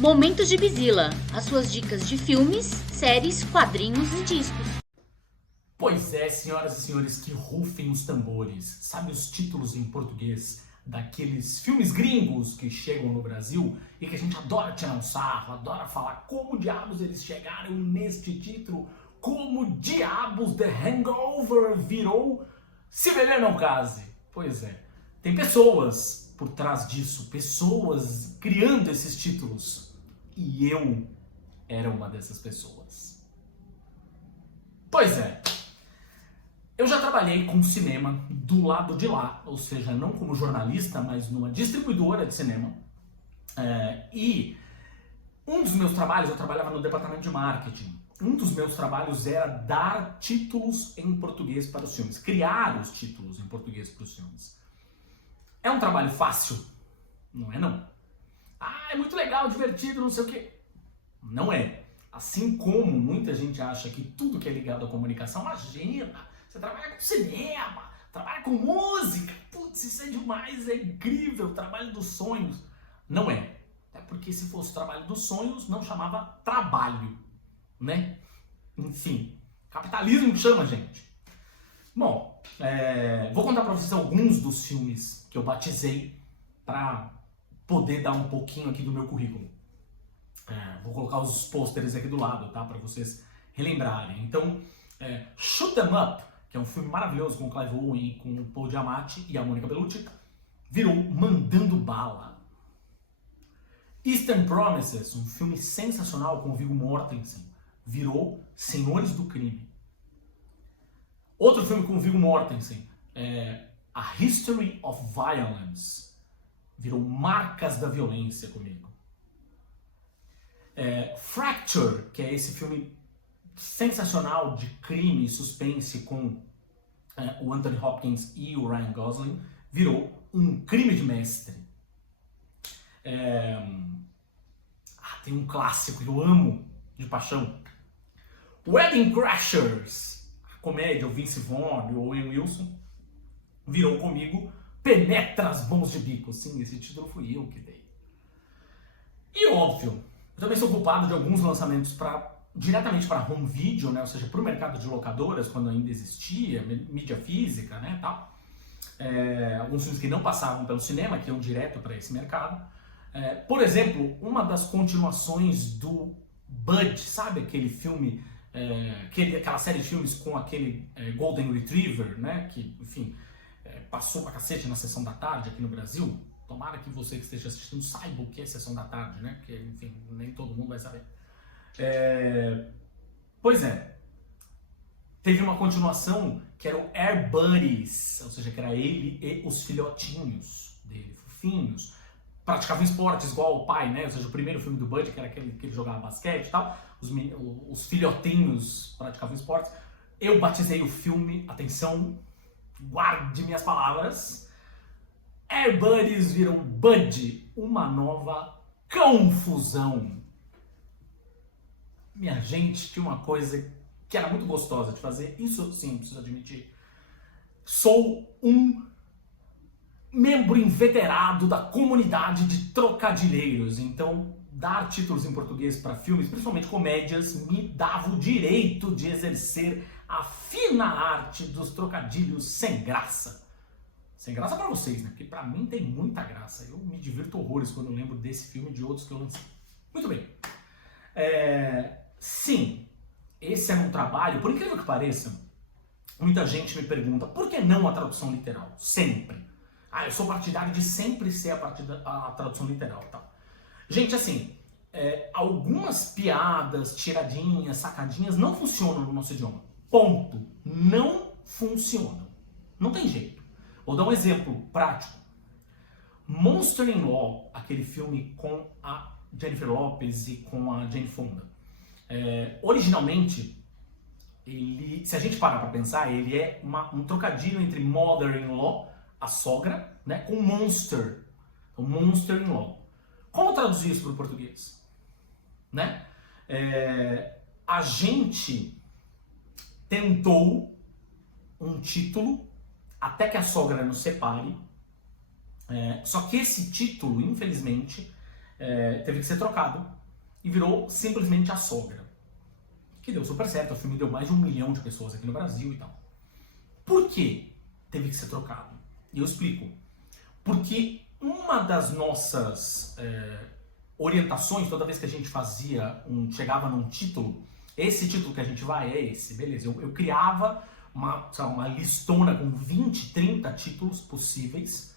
Momentos de Bizila, as suas dicas de filmes, séries, quadrinhos e discos. Pois é, senhoras e senhores, que rufem os tambores. Sabe os títulos em português daqueles filmes gringos que chegam no Brasil e que a gente adora tirar um sarro, adora falar como diabos eles chegaram neste título, como diabos The Hangover virou Se Beber Não Case. Pois é, tem pessoas por trás disso, pessoas criando esses títulos. E eu era uma dessas pessoas. Pois é. Eu já trabalhei com cinema do lado de lá, ou seja, não como jornalista, mas numa distribuidora de cinema. E um dos meus trabalhos, eu trabalhava no departamento de marketing. Um dos meus trabalhos era dar títulos em português para os filmes, criar os títulos em português para os filmes. É um trabalho fácil? Não é não. Ah, é muito legal, divertido, não sei o quê. Não é. Assim como muita gente acha que tudo que é ligado à comunicação, imagina, você trabalha com cinema, trabalha com música, putz, isso é demais, é incrível, trabalho dos sonhos. Não é. É porque se fosse trabalho dos sonhos, não chamava trabalho, né? Enfim, capitalismo que chama, gente. Bom, vou contar pra vocês alguns dos filmes que eu batizei pra poder dar um pouquinho aqui do meu currículo. Vou colocar os pôsteres aqui do lado, tá? Pra vocês relembrarem. Então, Shoot 'Em Up, que é um filme maravilhoso com o Clive Owen e com o Paul Giamatti e a Monica Bellucci, virou Mandando Bala. Eastern Promises, um filme sensacional com o Viggo Mortensen, virou Senhores do Crime. Outro filme com o Viggo Mortensen, A History of Violence, virou Marcas da Violência comigo. Fracture, que é esse filme sensacional de crime e suspense com o Anthony Hopkins e o Ryan Gosling, virou Um Crime de Mestre. Tem um clássico que eu amo de paixão. Wedding Crashers, a comédia, o Vince Vaughn e o Owen Wilson, virou comigo Penetras Bons de Bico. Sim, esse título fui eu que dei. E óbvio, eu também sou culpado de alguns lançamentos diretamente para home video, né? Ou seja, para o mercado de locadoras, quando ainda existia, mídia física, né, tal. Alguns filmes que não passavam pelo cinema, que iam direto para esse mercado. Por exemplo, uma das continuações do Bud, sabe aquele filme, aquela série de filmes com aquele Golden Retriever, né? Que, enfim, passou pra cacete na sessão da tarde aqui no Brasil. Tomara que você que esteja assistindo saiba o que é sessão da tarde, né? Porque, enfim, nem todo mundo vai saber. Pois é. Teve uma continuação que era o Air Buddies, ou seja, que era ele e os filhotinhos dele, fofinhos. Praticavam esportes igual o pai, né? Ou seja, o primeiro filme do Bud, que era aquele que ele jogava basquete e tal. Os filhotinhos praticavam esportes. Eu batizei o filme, atenção, guarde minhas palavras, Air Buddies viram Bud, uma nova confusão. Minha gente, tinha uma coisa que era muito gostosa de fazer, isso sim, preciso admitir. Sou um membro inveterado da comunidade de trocadilheiros, então dar títulos em português para filmes, principalmente comédias, me dava o direito de exercer a fina arte dos trocadilhos sem graça. Sem graça para vocês, né? Porque para mim tem muita graça. Eu me divirto horrores quando eu lembro desse filme e de outros que eu lancei. Muito bem. Sim, esse é um trabalho, por incrível que pareça, muita gente me pergunta, por que não a tradução literal? Sempre. Eu sou partidário de sempre ser a tradução literal e tal. Gente, assim, algumas piadas, tiradinhas, sacadinhas não funcionam no nosso idioma. Ponto. Não funcionam. Não tem jeito. Vou dar um exemplo prático. Monster-in-Law, aquele filme com a Jennifer Lopez e com a Jane Fonda. Originalmente, se a gente parar para pensar, ele é um trocadilho entre Mother-in-Law, a sogra, né, com Monster. Então, Monster-in-Law. Como traduzir isso para o português? Né? A gente tentou um título até que a sogra nos separe, só que esse título, infelizmente, teve que ser trocado e virou simplesmente A Sogra, que deu super certo. O filme deu mais de 1 milhão de pessoas aqui no Brasil e tal. Por que teve que ser trocado? E eu explico. Porque uma das nossas orientações, toda vez que a gente chegava num título, esse título que a gente vai é esse, beleza. Eu criava uma listona com 20, 30 títulos possíveis.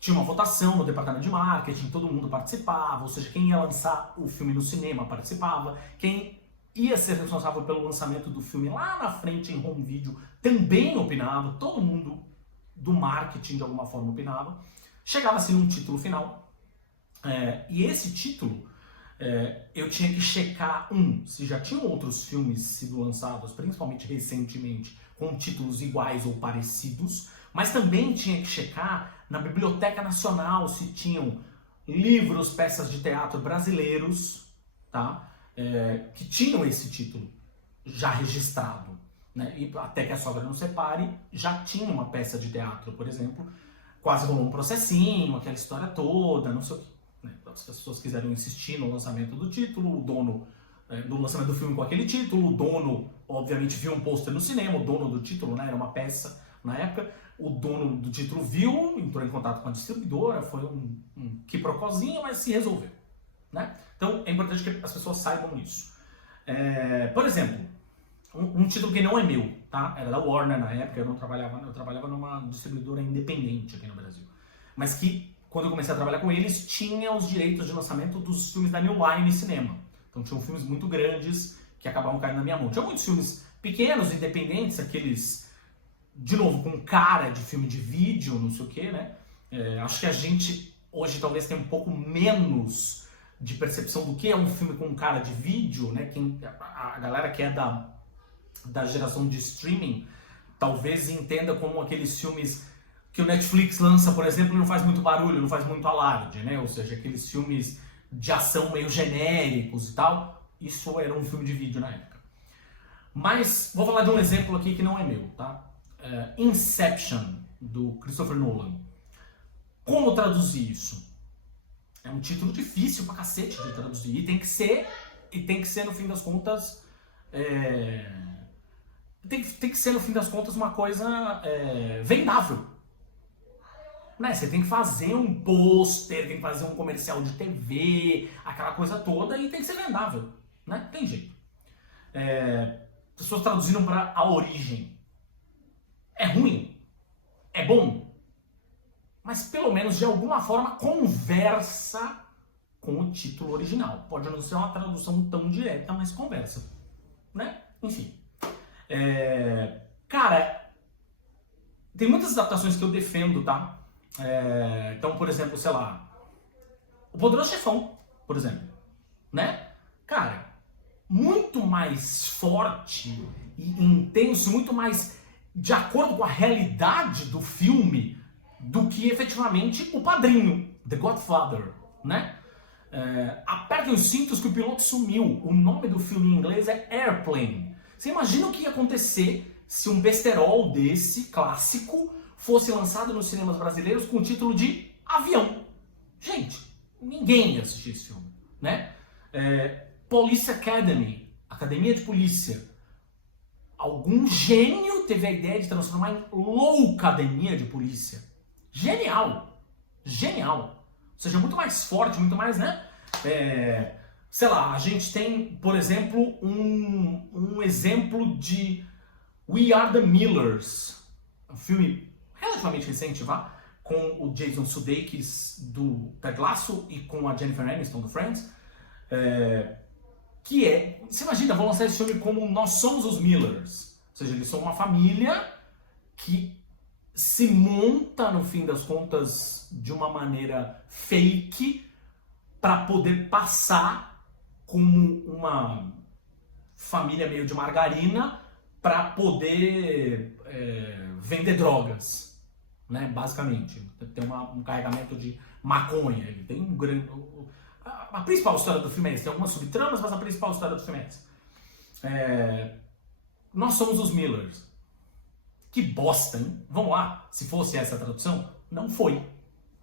Tinha uma votação no departamento de marketing, todo mundo participava, ou seja, quem ia lançar o filme no cinema participava, quem ia ser responsável pelo lançamento do filme lá na frente em home video também opinava, todo mundo do marketing de alguma forma opinava. Chegava-se num título final, e esse título eu tinha que checar, se já tinham outros filmes sido lançados, principalmente recentemente, com títulos iguais ou parecidos, mas também tinha que checar na Biblioteca Nacional se tinham livros, peças de teatro brasileiros, tá? Que tinham esse título já registrado, né? E até que A Sogra Não Separe já tinha uma peça de teatro, por exemplo. Quase rolou um processinho, aquela história toda, não sei o que, né? As pessoas quiseram insistir no lançamento do título, o dono do lançamento do filme com aquele título, o dono obviamente viu um pôster no cinema, o dono do título, né? Era uma peça na época, o dono do título viu, entrou em contato com a distribuidora, foi um quiproquozinho, mas se resolveu, né? Então é importante que as pessoas saibam isso. Por exemplo, um título que não é meu, tá? Era da Warner na época, eu trabalhava numa distribuidora independente aqui no Brasil. Mas que, quando eu comecei a trabalhar com eles, tinha os direitos de lançamento dos filmes da New Line Cinema. Então tinham filmes muito grandes que acabavam caindo na minha mão. Tinha muitos filmes pequenos, independentes, aqueles, de novo, com cara de filme de vídeo, não sei o que, né? Acho que a gente hoje talvez tenha um pouco menos de percepção do que é um filme com cara de vídeo, né? A galera que é da geração de streaming talvez entenda como aqueles filmes que o Netflix lança, por exemplo, não faz muito barulho, não faz muito alarde, né? Ou seja, aqueles filmes de ação meio genéricos e tal. Isso era um filme de vídeo na época. Mas vou falar de um exemplo aqui que não é meu, tá? Inception, do Christopher Nolan. Como traduzir isso? É um título difícil pra cacete de traduzir. E tem que ser, no fim das contas, tem que ser, no fim das contas, uma coisa vendável. Né? Você tem que fazer um pôster, tem que fazer um comercial de TV, aquela coisa toda, e tem que ser vendável. Né? Tem jeito. Pessoas traduziram para A Origem. É ruim? É bom? Mas pelo menos de alguma forma conversa com o título original. Pode não ser uma tradução tão direta, mas conversa. Né? Enfim. Cara, tem muitas adaptações que eu defendo, tá? Então, por exemplo, sei lá, O Poderoso Chefão, por exemplo. Né? Cara, muito mais forte e intenso, muito mais de acordo com a realidade do filme do que efetivamente O Padrinho, The Godfather, né? Apertem os cintos que o piloto sumiu. O nome do filme em inglês é Airplane. Você imagina o que ia acontecer se um besterol desse, clássico, fosse lançado nos cinemas brasileiros com o título de Avião? Gente, ninguém ia assistir esse filme, né? Police Academy, Academia de Polícia. Algum gênio teve a ideia de transformar em Loucademia de Polícia. Genial! Genial! Ou seja, muito mais forte, muito mais, né? Sei lá, a gente tem, por exemplo, um exemplo de We Are the Millers. Um filme relativamente recente, com o Jason Sudeikis do Ted Lasso e com a Jennifer Aniston do Friends. Você imagina, vão lançar esse filme como Nós Somos os Millers. Ou seja, eles são uma família que se monta, no fim das contas, de uma maneira fake para poder passar como uma família meio de margarina para poder vender drogas, né? Basicamente. Tem um carregamento de maconha. Ele tem um grande... A principal história do filme é essa. Tem algumas subtramas, mas a principal história do filme é essa. Nós Somos os Millers. Que bosta, hein? Vamos lá. Se fosse essa a tradução, não foi.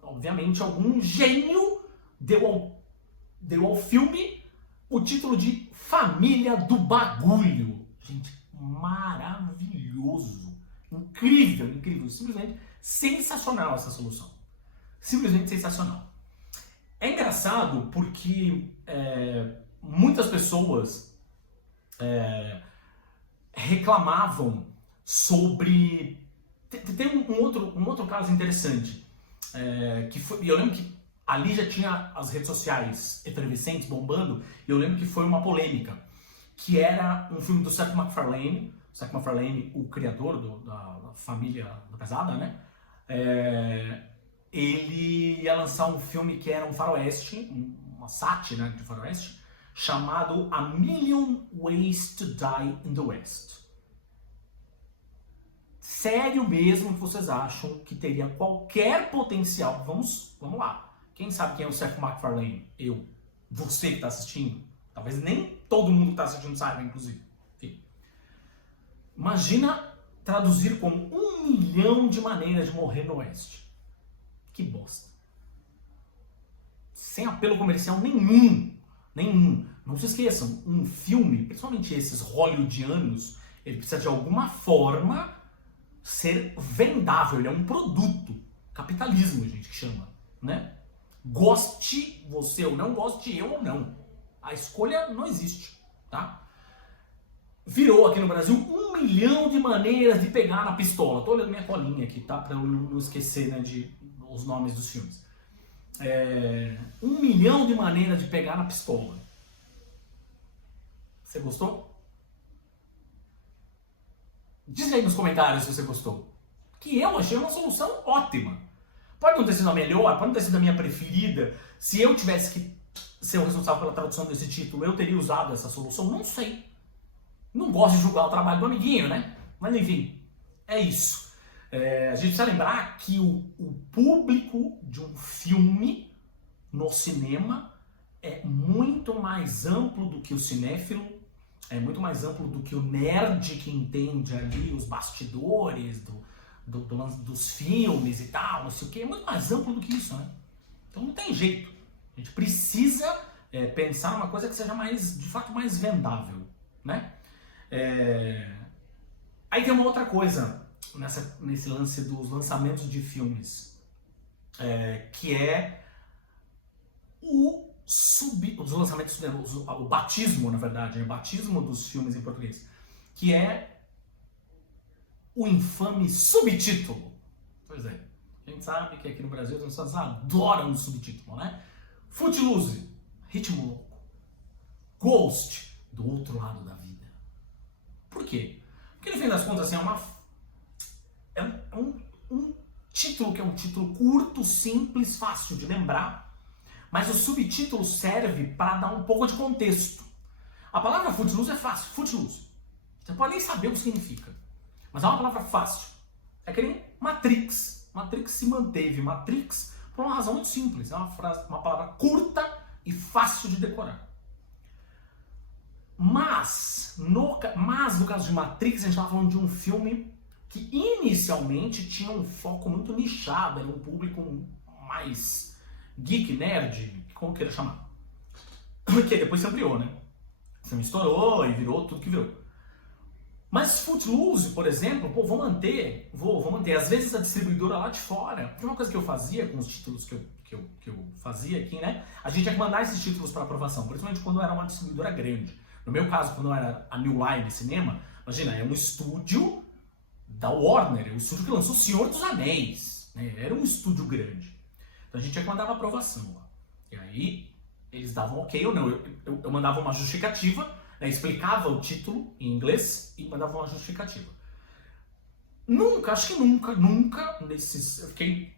Obviamente, algum gênio deu ao filme o título de Família do Bagulho. Gente, maravilhoso. Incrível, incrível. Simplesmente sensacional essa solução. Simplesmente sensacional. É engraçado porque muitas pessoas reclamavam sobre... Tem um outro caso interessante. Que foi, eu lembro que ali já tinha as redes sociais efervescentes, bombando, e eu lembro que foi uma polêmica, que era um filme do Seth MacFarlane. Seth MacFarlane, o criador da família da pesada, né? Ele ia lançar um filme que era um faroeste, uma sátira de faroeste, chamado A Million Ways to Die in the West. Sério mesmo que vocês acham que teria qualquer potencial? Vamos lá. Quem sabe quem é o Seth MacFarlane? Eu. Você que está assistindo. Talvez nem todo mundo que está assistindo saiba, inclusive. Enfim. Imagina traduzir como 1 milhão de maneiras de morrer no Oeste. Que bosta. Sem apelo comercial nenhum. Nenhum. Não se esqueçam, um filme, principalmente esses hollywoodianos, ele precisa de alguma forma ser vendável. Ele é um produto. Capitalismo, a gente que chama, né? Goste você ou não, goste eu ou não. A escolha não existe, tá? Virou aqui no Brasil 1 milhão de maneiras de pegar na pistola. Tô olhando minha colinha aqui, tá? Pra eu não esquecer, né, os nomes dos filmes. 1 milhão de maneiras de pegar na pistola. Você gostou? Diz aí nos comentários se você gostou. Que eu achei uma solução ótima. Pode não ter sido a melhor, pode não ter sido a minha preferida. Se eu tivesse que ser o responsável pela tradução desse título, eu teria usado essa solução? Não sei. Não gosto de julgar o trabalho do amiguinho, né? Mas enfim, é isso. A gente precisa lembrar que o público de um filme no cinema é muito mais amplo do que o cinéfilo, é muito mais amplo do que o nerd que entende ali os bastidores dos filmes e tal, não sei o que. É muito mais amplo do que isso, né? Então não tem jeito. A gente precisa pensar numa coisa que seja mais, de fato, mais vendável, né? Aí tem uma outra coisa nesse lance dos lançamentos de filmes, que é os lançamentos, o batismo, na verdade, o batismo dos filmes em português, que é o infame subtítulo. Pois é, a gente sabe que aqui no Brasil as pessoas adoram o subtítulo, né? Footloose, Ritmo Louco. Ghost, Do Outro Lado da Vida. Por quê? Porque no fim das contas, assim, é um título que é um título curto, simples, fácil de lembrar, mas o subtítulo serve para dar um pouco de contexto. A palavra footloose é fácil, footloose. Você pode nem saber o que significa, mas é uma palavra fácil. É que nem Matrix. Matrix se manteve Matrix por uma razão muito simples. É uma palavra curta e fácil de decorar. Mas no caso de Matrix, a gente estava falando de um filme que inicialmente tinha um foco muito nichado, era um público mais geek, nerd, como queira chamar. Porque depois se ampliou, né? O filme estourou e virou tudo que virou. Mas Footloose, por exemplo, vou manter. Às vezes a distribuidora lá de fora, uma coisa que eu fazia com os títulos que eu fazia aqui, né? A gente tinha que mandar esses títulos para aprovação, principalmente quando era uma distribuidora grande. No meu caso, quando era a New Line Cinema, imagina, é um estúdio da Warner, é um estúdio que lançou O Senhor dos Anéis, né? Era um estúdio grande. Então a gente tinha que mandar uma aprovação lá. E aí eles davam ok ou não. Eu mandava uma justificativa, né? Explicava o título em inglês e mandava uma justificativa. Acho que nunca, eu fiquei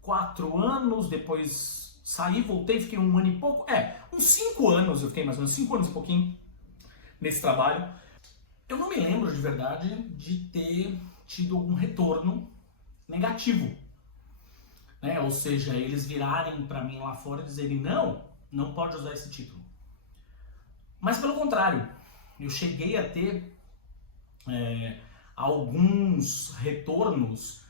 4 anos, depois saí, voltei, fiquei 1 ano e pouco. Uns 5 anos, eu fiquei mais ou menos 5 anos e pouquinho nesse trabalho. Eu não me lembro de verdade de ter tido algum retorno negativo, né? Ou seja, eles virarem para mim lá fora e dizerem não pode usar esse título. Mas pelo contrário, eu cheguei a ter alguns retornos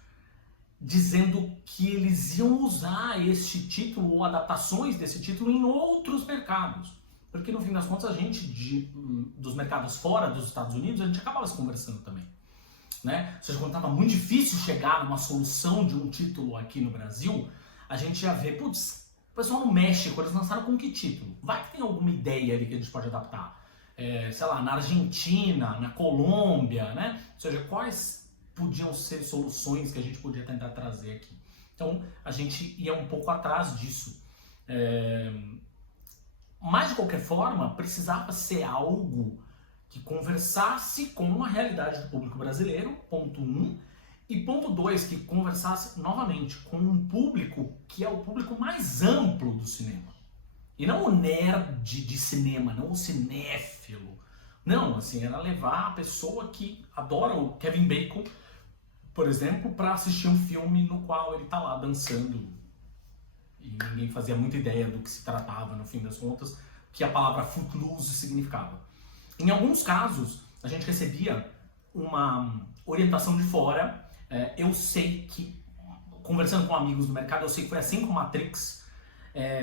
dizendo que eles iam usar este título ou adaptações desse título em outros mercados. Porque no fim das contas a gente, dos mercados fora dos Estados Unidos, a gente acabava se conversando também. Né? Ou seja, quando estava muito difícil chegar numa solução de um título aqui no Brasil, a gente ia ver, putz, o pessoal no México, eles lançaram com que título? Vai que tem alguma ideia ali que a gente pode adaptar. Sei lá, na Argentina, na Colômbia, né? Ou seja, quais podiam ser soluções que a gente podia tentar trazer aqui. Então, a gente ia um pouco atrás disso. Mas, de qualquer forma, precisava ser algo que conversasse com a realidade do público brasileiro, ponto 1. E ponto 2, que conversasse, novamente, com um público que é o público mais amplo do cinema. E não o nerd de cinema, não o cinéfilo. Não, assim, era levar a pessoa que adora o Kevin Bacon, por exemplo, para assistir um filme no qual ele tá lá dançando. E ninguém fazia muita ideia do que se tratava, no fim das contas, que a palavra footloose significava. Em alguns casos, a gente recebia uma orientação de fora. Eu sei que, conversando com amigos do mercado, eu sei que foi assim com Matrix,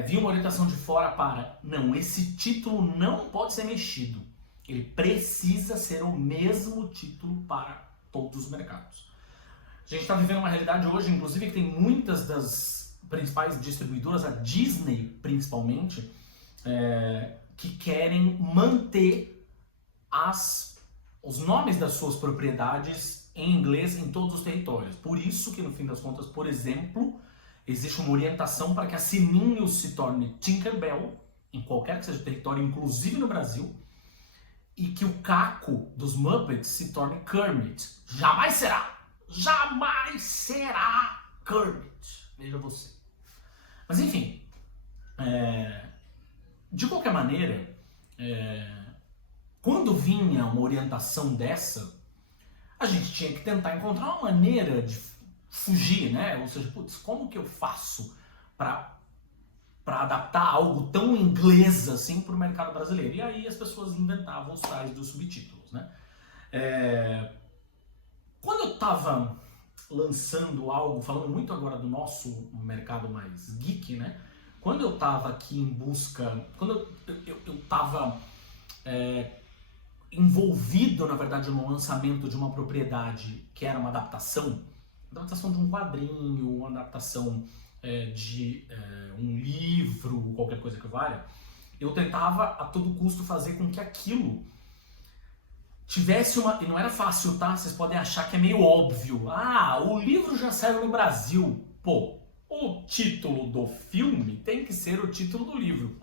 vi uma orientação de fora para, não, esse título não pode ser mexido. Ele precisa ser o mesmo título para todos os mercados. A gente está vivendo uma realidade hoje, inclusive, que tem muitas das principais distribuidoras, a Disney principalmente, que querem manter os nomes das suas propriedades em inglês em todos os territórios. Por isso que, no fim das contas, por exemplo, existe uma orientação para que a Sininho se torne Tinkerbell, em qualquer que seja o território, inclusive no Brasil, e que o Caco dos Muppets se torne Kermit. Jamais será! Jamais será Kermit! Veja você. Mas enfim, de qualquer maneira, quando vinha uma orientação dessa, a gente tinha que tentar encontrar uma maneira de fugir, né? Ou seja, putz, como que eu faço para adaptar algo tão inglês assim para o mercado brasileiro? E aí as pessoas inventavam os tais dos subtítulos, né? Quando eu estava lançando algo, falando muito agora do nosso mercado mais geek, né? Quando eu estava aqui em busca, quando eu estava envolvido, na verdade, no lançamento de uma propriedade que era uma adaptação de um quadrinho, uma adaptação de um livro, qualquer coisa que valha, eu tentava a todo custo fazer com que aquilo tivesse uma... E não era fácil, tá? Vocês podem achar que é meio óbvio. Ah, o livro já saiu no Brasil. Pô, o título do filme tem que ser o título do livro.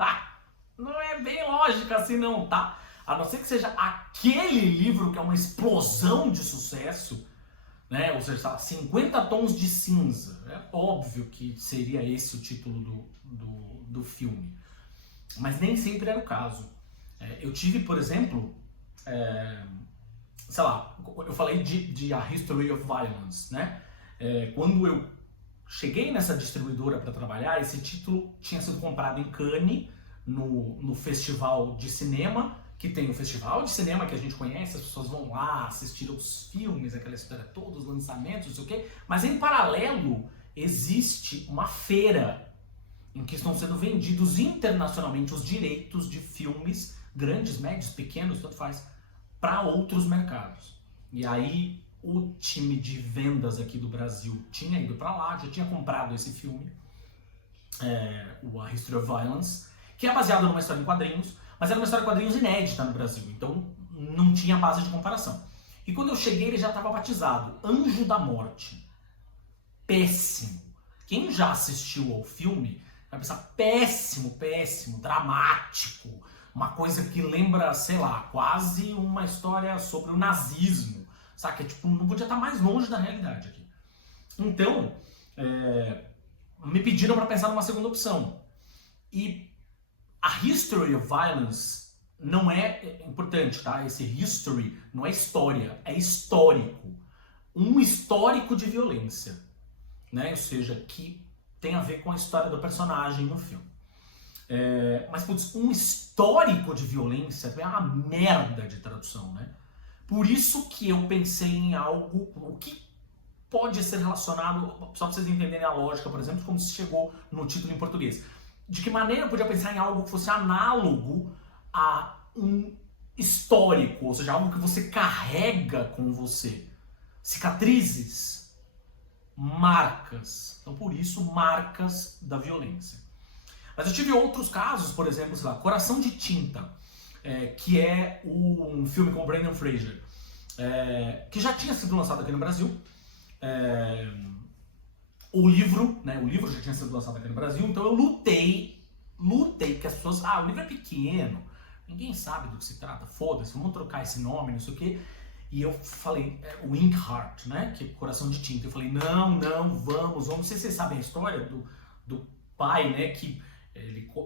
Não é bem lógica assim não, tá? A não ser que seja aquele livro que é uma explosão de sucesso, né? Ou seja, 50 tons de cinza. É óbvio que seria esse o título do filme. Mas nem sempre era o caso. Eu tive, por exemplo, sei lá, eu falei de A History of Violence, né? Quando eu cheguei nessa distribuidora para trabalhar, esse título tinha sido comprado em Cannes, no festival de cinema, que tem o festival de cinema que a gente conhece, as pessoas vão lá assistir os filmes, aquela história toda, os lançamentos, não sei o quê, mas em paralelo existe uma feira em que estão sendo vendidos internacionalmente os direitos de filmes, grandes, médios, pequenos, tanto faz, para outros mercados. E aí o time de vendas aqui do Brasil tinha ido para lá, já tinha comprado esse filme, o A History of Violence, que é baseado numa história em quadrinhos, mas era uma história em quadrinhos inédita no Brasil, então não tinha base de comparação. E quando eu cheguei, ele já estava batizado Anjo da Morte. Péssimo. Quem já assistiu ao filme vai pensar péssimo, péssimo, dramático, uma coisa que lembra, sei lá, quase uma história sobre o nazismo, sabe? Tipo, não podia estar mais longe da realidade aqui. Então, me pediram para pensar numa segunda opção. E a History of Violence não é importante, tá? Esse history não é história, é histórico. Um histórico de violência, né? Ou seja, que tem a ver com a história do personagem no filme. Mas, putz, um histórico de violência é uma merda de tradução, né? Por isso que eu pensei em algo, o que pode ser relacionado, só para vocês entenderem a lógica, por exemplo, como se chegou no título em português. De que maneira eu podia pensar em algo que fosse análogo a um histórico, ou seja, algo que você carrega com você. Cicatrizes, marcas. Então, por isso, marcas da violência. Mas eu tive outros casos, por exemplo, sei lá, Coração de Tinta, que é um filme com o Brendan Fraser, que já tinha sido lançado aqui no Brasil. O livro já tinha sido lançado aqui no Brasil, então eu lutei, que as pessoas, o livro é pequeno, ninguém sabe do que se trata, foda-se, vamos trocar esse nome, não sei o quê. E eu falei, o Inkheart, né, que é Coração de Tinta. Eu falei, não, vamos. Não sei se vocês sabem a história do pai, né, que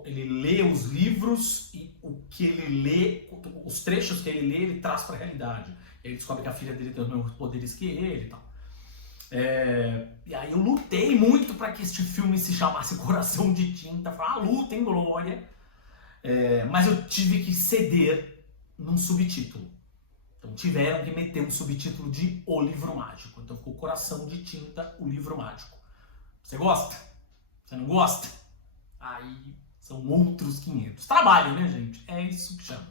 ele lê os livros e o que ele lê, os trechos que ele lê, ele traz para a realidade. Ele descobre que a filha dele tem os mesmos poderes que ele e tal. E aí eu lutei muito para que este filme se chamasse Coração de Tinta. Falei, luta em glória. Mas eu tive que ceder num subtítulo. Então tiveram que meter um subtítulo de O Livro Mágico. Então ficou Coração de Tinta, O Livro Mágico. Você gosta? Você não gosta? Aí são outros 500. Trabalho, né, gente? É isso que chama.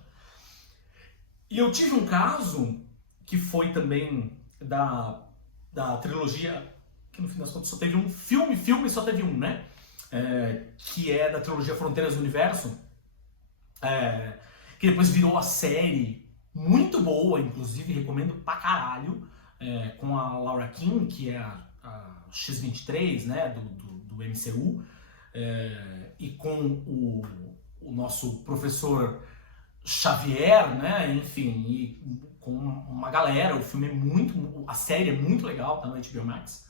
E eu tive um caso que foi também da trilogia, que no fim das contas só teve um filme só teve um, né? Que é da trilogia Fronteiras do Universo, que depois virou a série, muito boa, inclusive, recomendo pra caralho, com a Laura Kinney, que é a X-23, né, do MCU, e com o nosso professor Xavier, né, enfim, e com uma galera. O filme a série é muito legal, tá no HBO Max.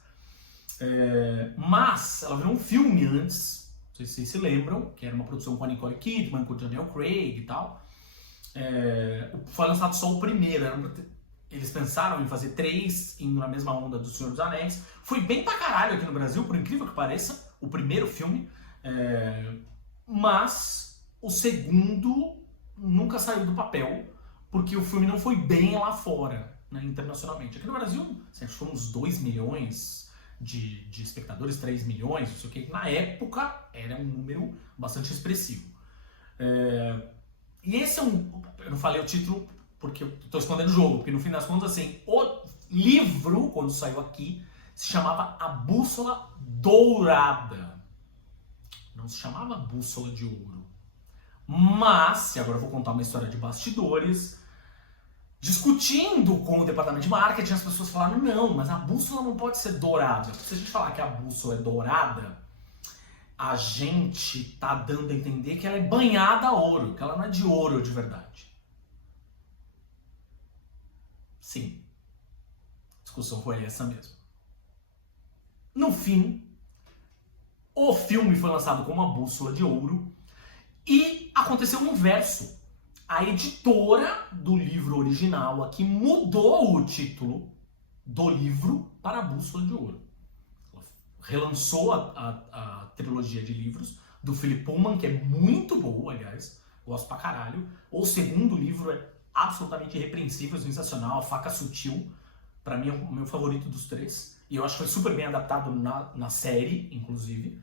Mas ela virou um filme antes, não sei se vocês se lembram, que era uma produção com a Nicole Kidman, com o Daniel Craig e tal. Foi lançado só o primeiro, eles pensaram em fazer 3, indo na mesma onda do Senhor dos Anéis. Foi bem pra caralho aqui no Brasil, por incrível que pareça, o primeiro filme. Mas o segundo nunca saiu do papel, porque o filme não foi bem lá fora, né, internacionalmente. Aqui no Brasil, acho que foram uns 2 milhões de espectadores, 3 milhões, não sei o que. Na época era um número bastante expressivo. E esse eu não falei o título porque eu tô escondendo o jogo, porque no fim das contas, assim, o livro, quando saiu aqui, se chamava A Bússola Dourada. Não se chamava Bússola de Ouro. Mas, e agora eu vou contar uma história de bastidores, discutindo com o departamento de marketing, as pessoas falaram, não, mas a bússola não pode ser dourada. Se a gente falar que a bússola é dourada, a gente tá dando a entender que ela é banhada a ouro, que ela não é de ouro de verdade. Sim, a discussão foi essa mesmo. No fim, o filme foi lançado como uma bússola de ouro e aconteceu o inverso. A editora do livro original aqui mudou o título do livro para A Bússola de Ouro. Ela relançou a trilogia de livros do Philip Pullman, que é muito boa, aliás, gosto pra caralho. O segundo livro é absolutamente irrepreensível, sensacional, A Faca Sutil, pra mim é o meu favorito dos 3. E eu acho que foi super bem adaptado na série, inclusive.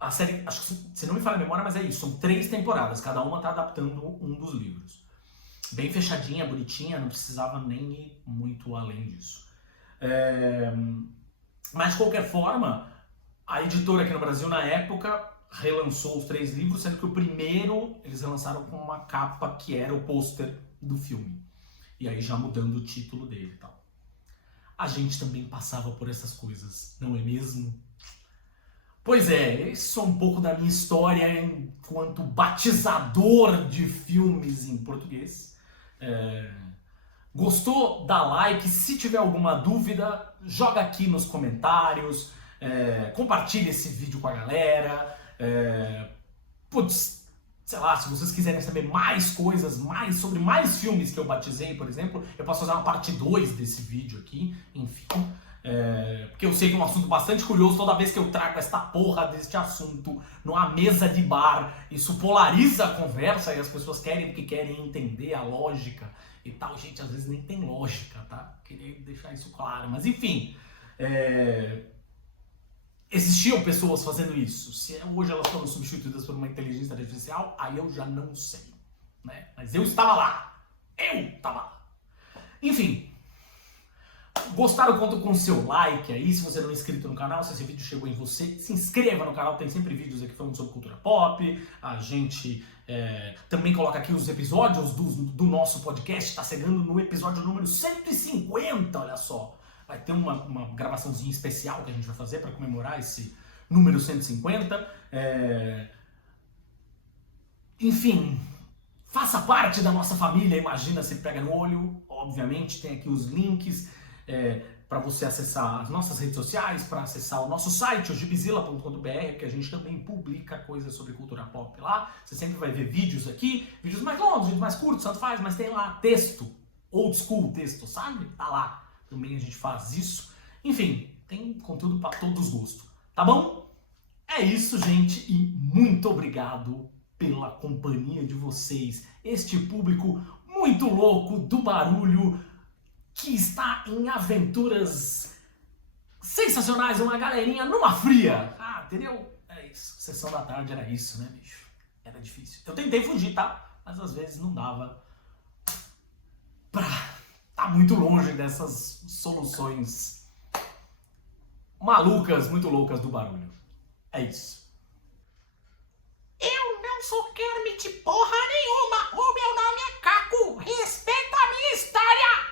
A série, acho que, se não me falha a memória, mas é isso, são 3 temporadas, cada uma tá adaptando um dos livros. Bem fechadinha, bonitinha, não precisava nem ir muito além disso. Mas de qualquer forma, a editora aqui no Brasil, na época, relançou os 3 livros, sendo que o primeiro eles relançaram com uma capa que era o pôster do filme. E aí já mudando o título dele e tal. A gente também passava por essas coisas, não é mesmo? Pois é, isso é um pouco da minha história enquanto batizador de filmes em português. Gostou? Dá like. Se tiver alguma dúvida, joga aqui nos comentários. Compartilha esse vídeo com a galera. Putz, sei lá, se vocês quiserem saber mais coisas, sobre mais filmes que eu batizei, por exemplo, eu posso fazer uma parte 2 desse vídeo aqui, enfim. Porque eu sei que é um assunto bastante curioso. Toda vez que eu trago esta porra deste assunto numa mesa de bar, isso polariza a conversa e as pessoas querem porque querem entender a lógica e tal. Gente, às vezes nem tem lógica, tá? Queria deixar isso claro. Mas enfim, existiam pessoas fazendo isso. Se hoje elas foram substituídas por uma inteligência artificial, aí eu já não sei, né? Mas eu estava lá. Eu estava lá. Enfim, gostaram? Conta com o seu like aí. Se você não é inscrito no canal, se esse vídeo chegou em você, se inscreva no canal. Tem sempre vídeos aqui falando sobre cultura pop. A gente também coloca aqui os episódios do nosso podcast. Está chegando no episódio número 150, olha só. Vai ter uma gravaçãozinha especial que a gente vai fazer para comemorar esse número 150. Enfim, faça parte da nossa família. Imagina se pega no olho. Obviamente tem aqui os links para você acessar as nossas redes sociais, para acessar o nosso site, o gibzilla.com.br, que a gente também publica coisas sobre cultura pop lá. Você sempre vai ver vídeos aqui, vídeos mais longos, vídeos mais curtos, tanto faz, mas tem lá texto, old school texto, sabe? Tá lá. Também a gente faz isso. Enfim, tem conteúdo para todos os gostos. Tá bom? É isso, gente. E muito obrigado pela companhia de vocês. Este público muito louco do barulho que está em aventuras sensacionais. Uma galerinha numa fria. Ah, entendeu? É isso. Sessão da tarde era isso, né, bicho? Era difícil. Eu tentei fugir, tá? Mas às vezes não dava pra... Tá muito longe dessas soluções malucas, muito loucas do barulho. É isso. Eu não sou Kermit porra nenhuma. O meu nome é Caco. Respeita a minha história.